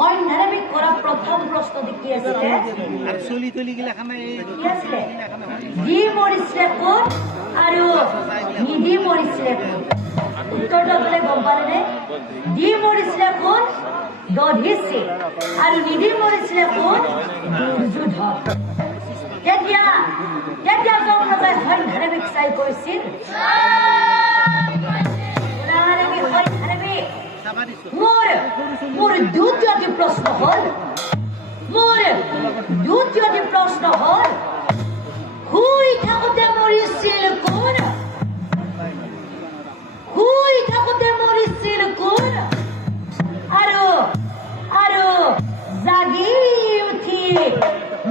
সন্ধানবি কৰা প্ৰথম প্ৰশ্নটো কি আছিলে আৰু চলি তলি গিলা খানা কি আছিলে দি মৰিছিলে কোন আৰু নিধি মৰিছিলে কোন উত্তৰটো আপোনালোকে গম পালেনে দি মৰিছিলে কোন দধিচি আৰু নিধি মৰিছিলে কোন দুৰ্যোধন তেতিয়া যমৰাজাই সন্ধানবিক চাই কৈছিল মোৰ দ্বিতীয়টি প্ৰশ্ন হল শুই থাকোঁতে মৰিছিল কোন আৰু জাগি উঠি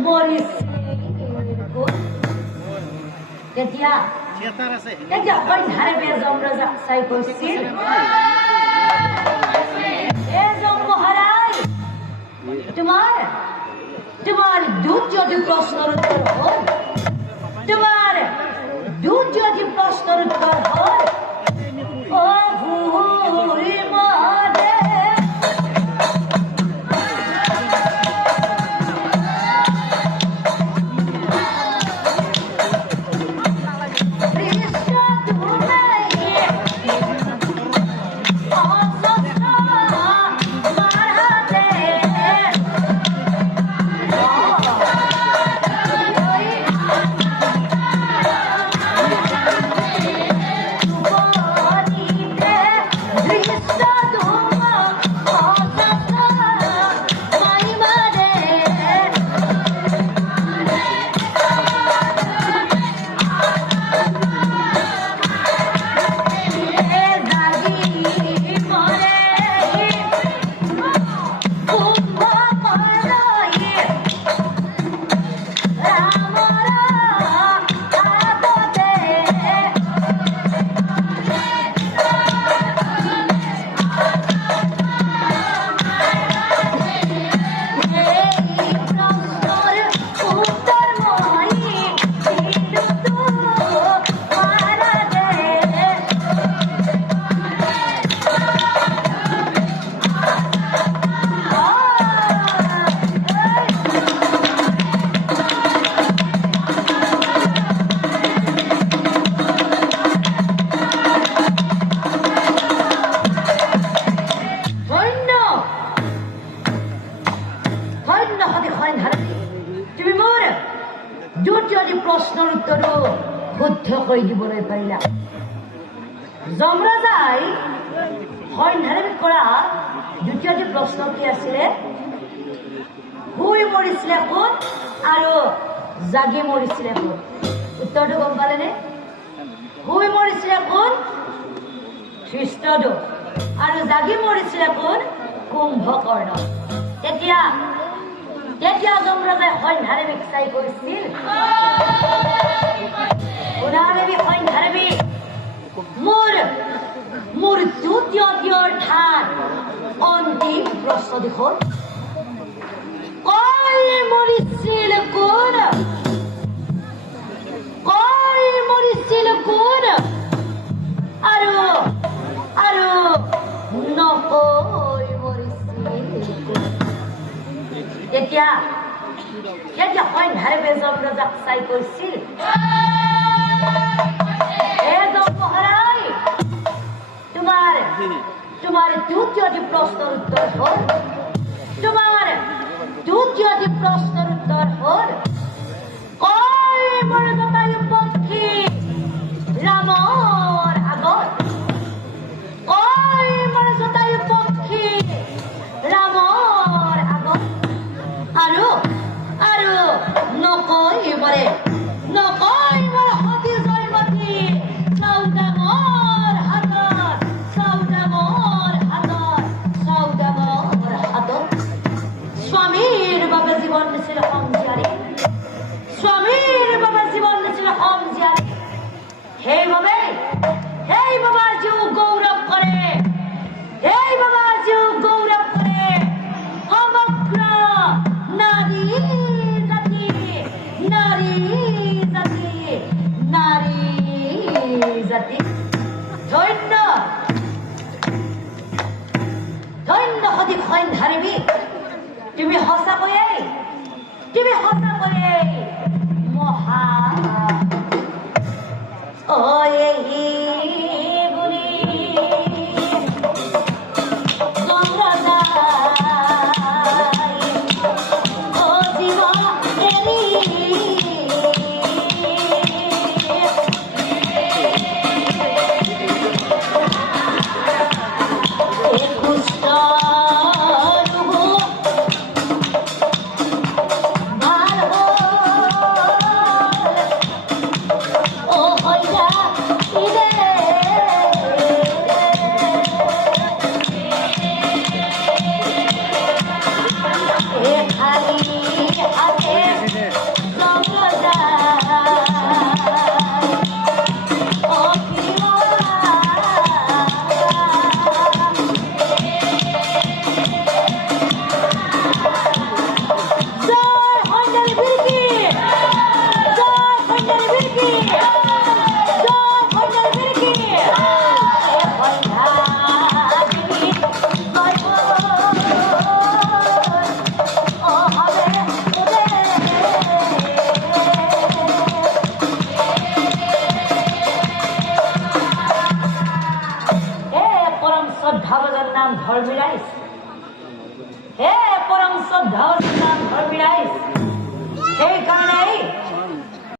মৰিছিল কোন তেতিয়া সন্ধানবে যমৰাজাক চাই কৈছিল তোমাৰ দ্বিতীয়টি প্ৰশ্নেৰ উত্তৰ হল ও ভুৰি মাদে প্ৰশ্নেৰ উত্তৰ শুদ্ধ কৰে দিবলৈ পাৰিলা যমৰাজাই সন্ধানবি কৰা দ্বিতীয়টি প্ৰশ্ন কি আছিলে শুই মৰিছিলে কোন আৰু জাগি মৰিছিলে কোন উত্তৰটো গম পালেনে শুই মৰিছিলে কোন ধৃষ্টদ্যুম্ন আৰু জাগি মৰিছিলে কোন কুম্ভকৰ্ণ তেতিয়া যমৰাজাই সন্ধানবিক চাই কৈছিল মোৰ দ্বিতীয় অৰ্থাৎ অন্তিম প্ৰশ্নটি হ'ল কৈ মৰিছিল কোন আৰু নকৈ মৰিছিল কোন তেতিয়া সন্ধানবে যমৰাজাক চাই কৈছিল তোমাৰ দ্বিতীয়টি প্ৰশ্নেৰ উত্তৰ হল কই মোৰ জটায়ু পক্ষী ৰামৰ আগত আৰু নকৈ মৰে সতী জয়মতী স্বামীর বাবা জীবন ছিল অমজিয়ারি সেই বাবা জিও গৌরব করে সমগ্র নারী জাতি ধন্য সদী সন্ধানবি তুমি সঁচাকৈয়ে মহা বুলি নাম ধর্মীরাই হে পরম শ্রদ্ধা